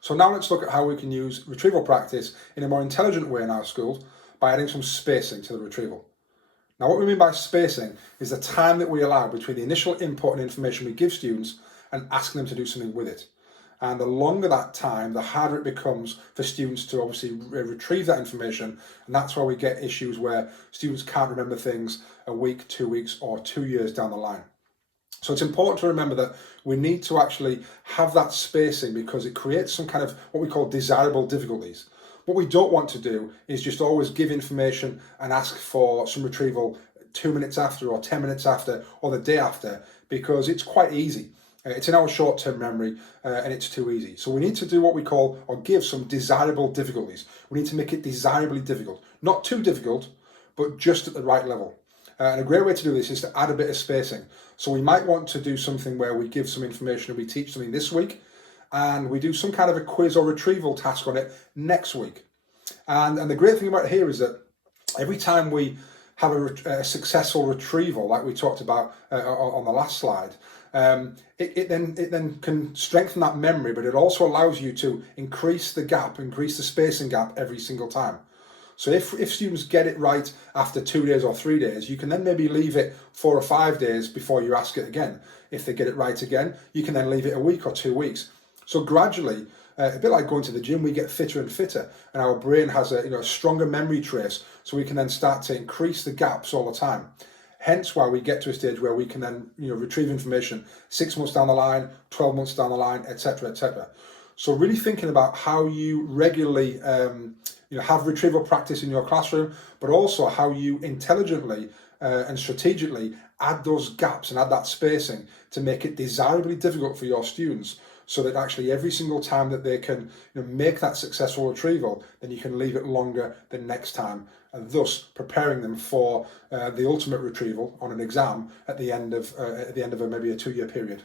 So now let's look at how we can use retrieval practice in a more intelligent way in our schools by adding some spacing to the retrieval. Now, what we mean by spacing is the time that we allow between the initial input and information we give students and asking them to do something with it. And the longer that time, the harder it becomes for students to obviously retrieve that information. And that's why we get issues where students can't remember things a week, 2 weeks, or 2 years down the line. So it's important to remember that we need to actually have that spacing because it creates some kind of what we call desirable difficulties. What we don't want to do is just always give information and ask for some retrieval 2 minutes after or 10 minutes after or the day after, because it's quite easy. It's in our short-term memory and it's too easy. So we need to do what we call or give some desirable difficulties. We need to make it desirably difficult. Not too difficult, but just at the right level. And a great way to do this is to add a bit of spacing. So we might want to do something where we give some information and we teach something this week, and we do some kind of a quiz or retrieval task on it next week. And the great thing about it here is that every time we have a successful retrieval, like we talked about on the last slide, it then can strengthen that memory, but it also allows you to increase the spacing gap every single time. So if students get it right after 2 days or 3 days, you can then maybe leave it 4 or 5 days before you ask it again. If they get it right again, you can then leave it a week or 2 weeks. So gradually, a bit like going to the gym, we get fitter and fitter, and our brain has a stronger memory trace, so we can then start to increase the gaps all the time. Hence why we get to a stage where we can then retrieve information 6 months down the line, 12 months down the line, etc., etc. So really thinking about how you regularly have retrieval practice in your classroom, but also how you intelligently and strategically add those gaps and add that spacing to make it desirably difficult for your students, so that actually every single time that they can make that successful retrieval, then you can leave it longer the next time, and thus preparing them for the ultimate retrieval on an exam at the end of maybe a 2-year period.